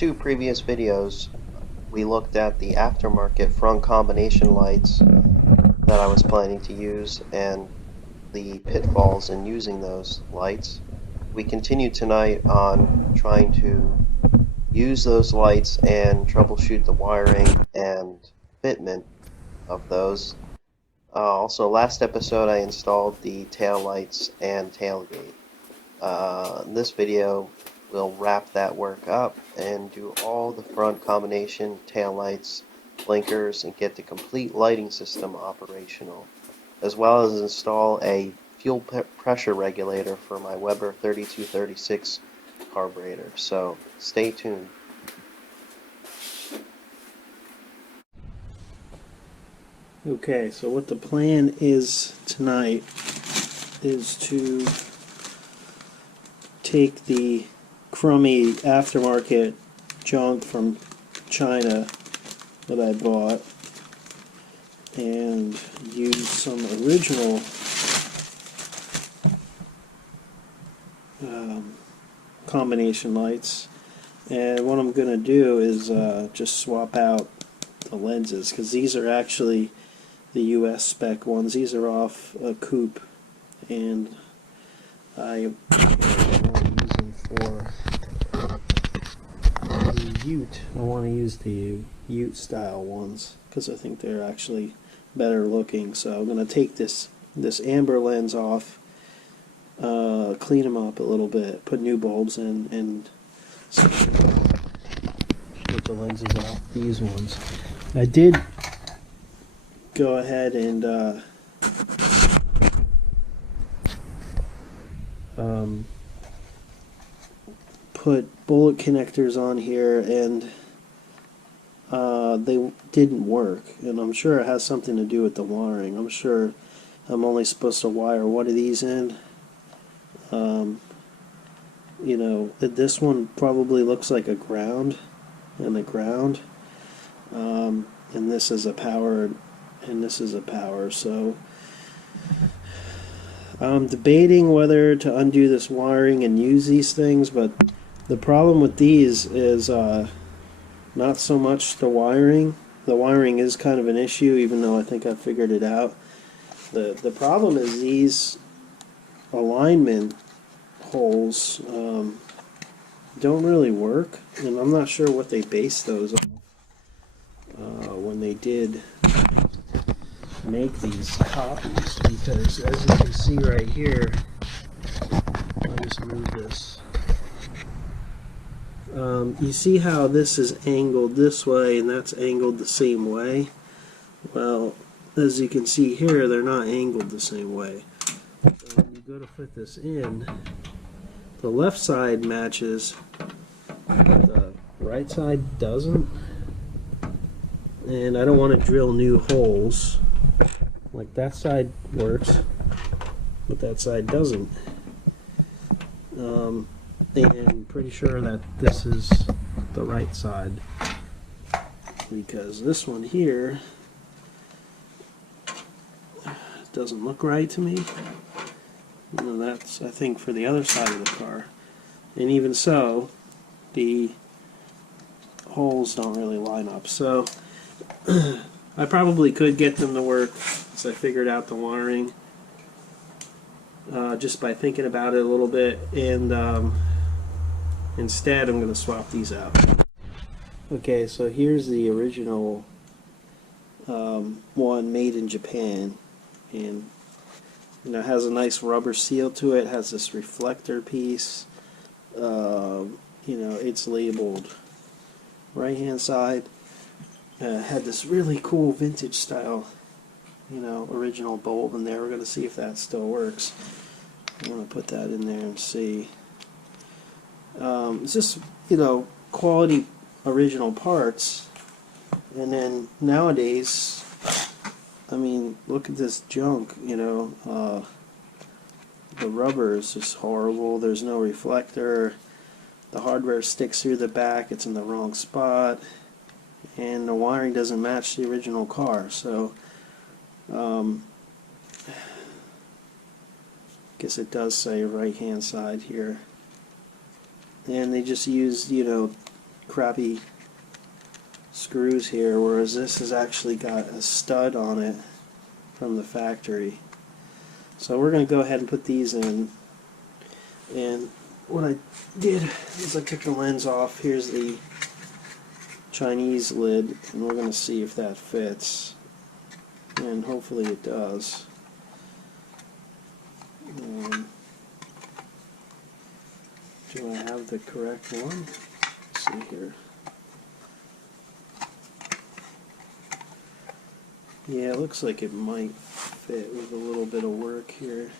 two previous videos, we looked at the aftermarket front combination lights that I was planning to use and the pitfalls in using those lights. We continue tonight on trying to use those lights and troubleshoot the wiring and fitment of those. Also, last episode I installed the tail lights and tailgate. In this video, we'll wrap that work up and do all the front combination tail lights, blinkers, and get the complete lighting system operational, as well as install a fuel pressure regulator for my Weber 3236 carburetor. So stay tuned. Okay, so what the plan is tonight is to take the crummy aftermarket junk from China that I bought and use some original combination lights. And what I'm going to do is just swap out the lenses, because these are actually the US spec ones. These are off a coupe, and I want to use them for the Ute. I want to use the Ute style ones because I think they're actually better looking. So I'm going to take this amber lens off, clean them up a little bit, put new bulbs in, and put the lenses off these ones. I did go ahead and put bullet connectors on here, and they didn't work, and I'm sure it has something to do with the wiring. I'm sure I'm only supposed to wire one of these in. You know, this one probably looks like a ground and a ground, and this is a power, and this is a power. So I'm debating whether to undo this wiring and use these things, but the problem with these is not so much the wiring. The wiring is kind of an issue, even though I think I figured it out. The problem is these alignment holes don't really work, and I'm not sure what they based those on when they did make these copies, because as you can see right here, I'll just move this. You see how this is angled this way and that's angled the same way? Well, as you can see here, they're not angled the same way. So when you go to put this in, the left side matches, but the right side doesn't. And I don't want to drill new holes. Like, that side works, but that side doesn't. And pretty sure that this is the right side, because this one here doesn't look right to me. And that's, I think, for the other side of the car. And even so, the holes don't really line up. So I probably could get them to work once I figured out the wiring, just by thinking about it a little bit. And instead, I'm going to swap these out. Okay, so here's the original one made in Japan, and you know, it has a nice rubber seal to it. It has this reflector piece. You know, it's labeled right hand side. Had this really cool vintage style, you know, original bulb in there. We're going to see if that still works. I'm going to put that in there and see. It's just, you know, quality original parts. And then nowadays, I mean, look at this junk, you know. The rubber is just horrible. There's no reflector. The hardware sticks through the back. It's in the wrong spot. And the wiring doesn't match the original car. So, guess it does say right hand side here. And they just used, you know, crappy screws here, whereas this has actually got a stud on it from the factory. So we're going to go ahead and put these in. And what I did is I took the lens off. Here's the Chinese lid, and we're going to see if that fits. And hopefully it does. Do I have the correct one? Let's see here. Yeah, it looks like it might fit with a little bit of work here.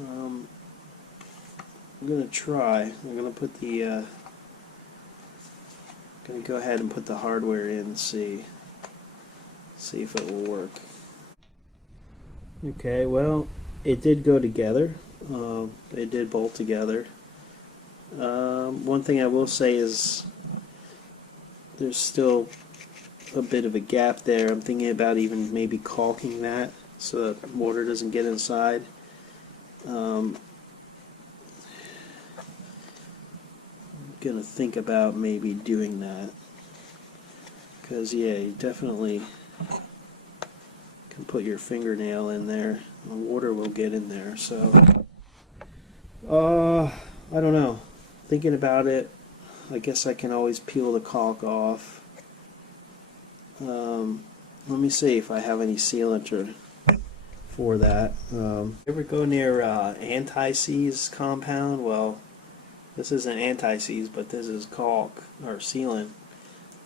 I'm gonna try. I'm gonna put the gonna go ahead and put the hardware in and see if it will work. Okay, well, it did go together. They did bolt together. One thing I will say is there's still a bit of a gap there. I'm thinking about even maybe caulking that so that water doesn't get inside. I'm gonna think about maybe doing that, because yeah, you definitely can put your fingernail in there and water will get in there. So I don't know, thinking about it, I guess I can always peel the caulk off. Let me see if I have any sealant for that. Ever go near anti-seize compound? Well, this isn't anti-seize, but this is caulk or sealant,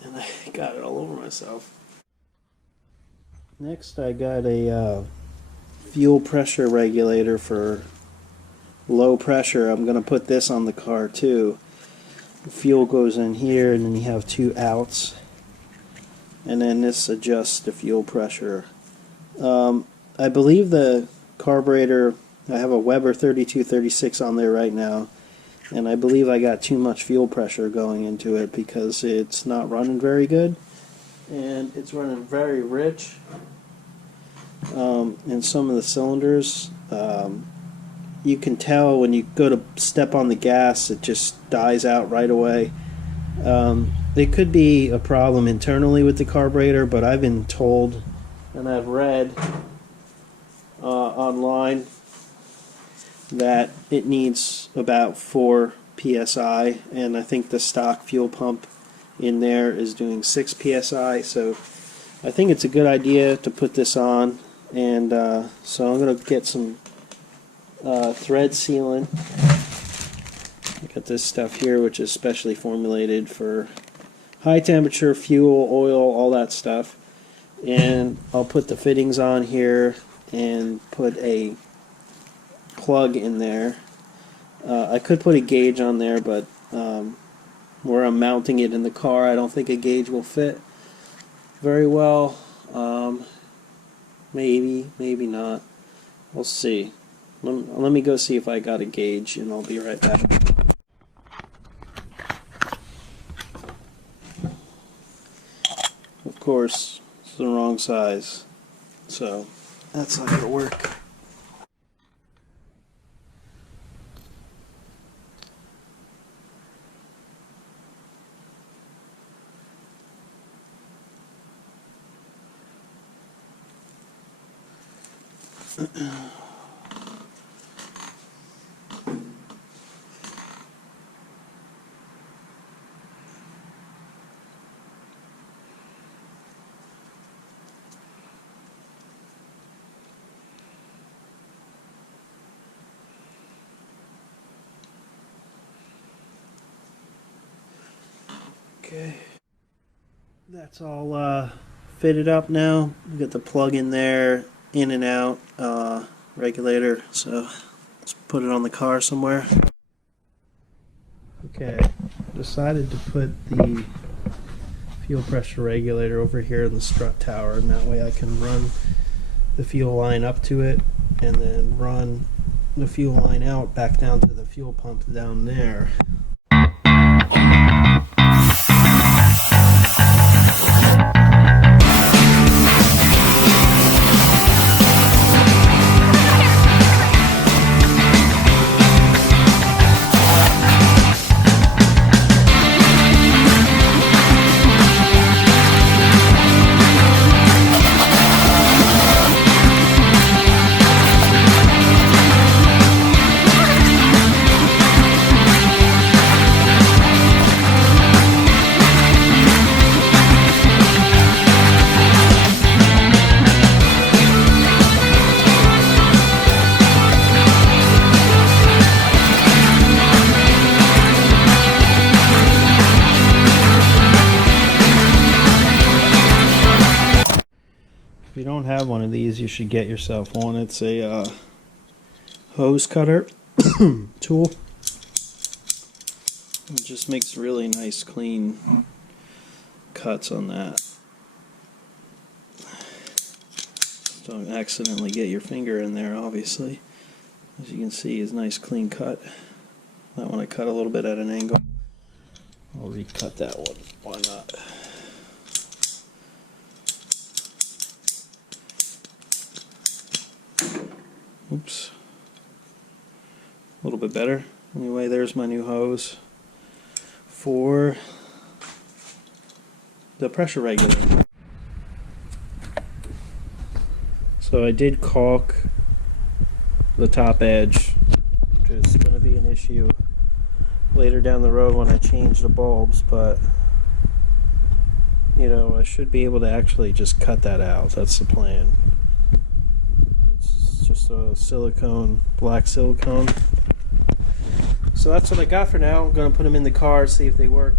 and I got it all over myself. Next, I got a fuel pressure regulator for low pressure. I'm going to put this on the car too. The fuel goes in here, and then you have two outs, and then this adjusts the fuel pressure. I believe the carburetor, I have a Weber 3236 on there right now, and I believe I got too much fuel pressure going into it because it's not running very good, and it's running very rich in some of the cylinders. You can tell when you go to step on the gas, it just dies out right away. It could be a problem internally with the carburetor, but I've been told and I've read online that it needs about 4 psi, and I think the stock fuel pump in there is doing 6 psi, so I think it's a good idea to put this on. And so I'm going to get some thread sealant. I got this stuff here which is specially formulated for high temperature fuel, oil, all that stuff, and I'll put the fittings on here and put a plug in there. I could put a gauge on there, but where I'm mounting it in the car, I don't think a gauge will fit very well. Maybe not. We'll see. Let me go see if I got a gauge, and I'll be right back. Of course, it's the wrong size, so that's not going to work. Okay, that's all fitted up now. We got the plug in there, in and out regulator, so let's put it on the car somewhere. Okay, decided to put the fuel pressure regulator over here in the strut tower, and that way I can run the fuel line up to it and then run the fuel line out back down to the fuel pump down there. If you don't have one of these, you should get yourself one. It's a hose cutter tool. It just makes really nice, clean cuts on that. Don't accidentally get your finger in there, obviously. As you can see, it's a nice, clean cut. That one I cut a little bit at an angle. I'll recut that one. Why not? Oops. A little bit better. Anyway, there's my new hose for the pressure regulator. So I did caulk the top edge, which is going to be an issue later down the road when I change the bulbs, but you know, I should be able to actually just cut that out. That's the plan. It's just a silicone, black silicone. So that's what I got for now. I'm going to put them in the car, see if they work.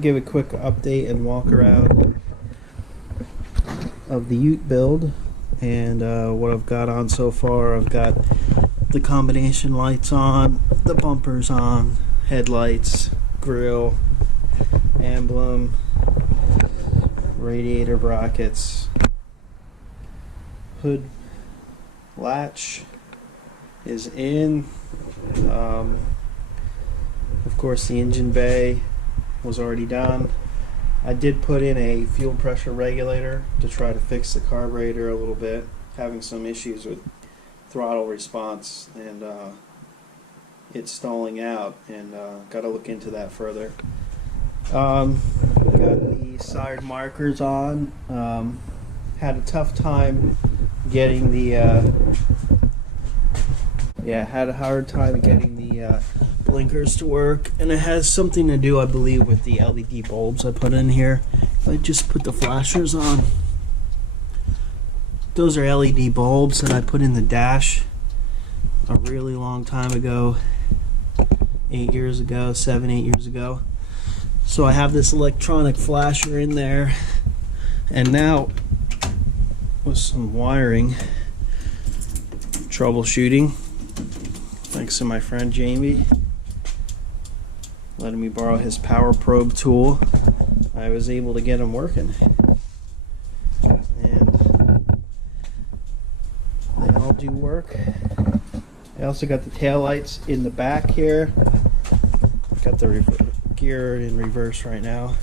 Give a quick update and walk around of the Ute build and what I've got on so far. I've got the combination lights on, the bumpers on, headlights, grill, emblem, radiator brackets, hood latch is in, of course the engine bay was already done. I did put in a fuel pressure regulator to try to fix the carburetor a little bit, having some issues with throttle response and it's stalling out, and got to look into that further. Got the side markers on. Had a tough time getting the had a hard time getting the blinkers to work, and it has something to do, I believe, with the LED bulbs I put in here. If I just put the flashers on, those are LED bulbs that I put in the dash a really long time ago, 8 years ago, 7, 8 years ago. So I have this electronic flasher in there, and now with some wiring troubleshooting, thanks to my friend Jamie letting me borrow his power probe tool, I was able to get them working, and they all do work. I also got the tail lights in the back here. Got the gear in reverse right now.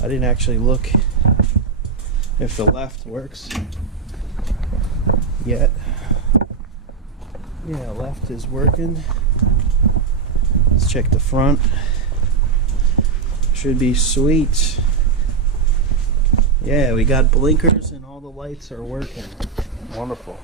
I didn't actually look if the left works yet. Yeah, left is working. Let's check the front. Should be sweet. Yeah, we got blinkers and all the lights are working. Wonderful.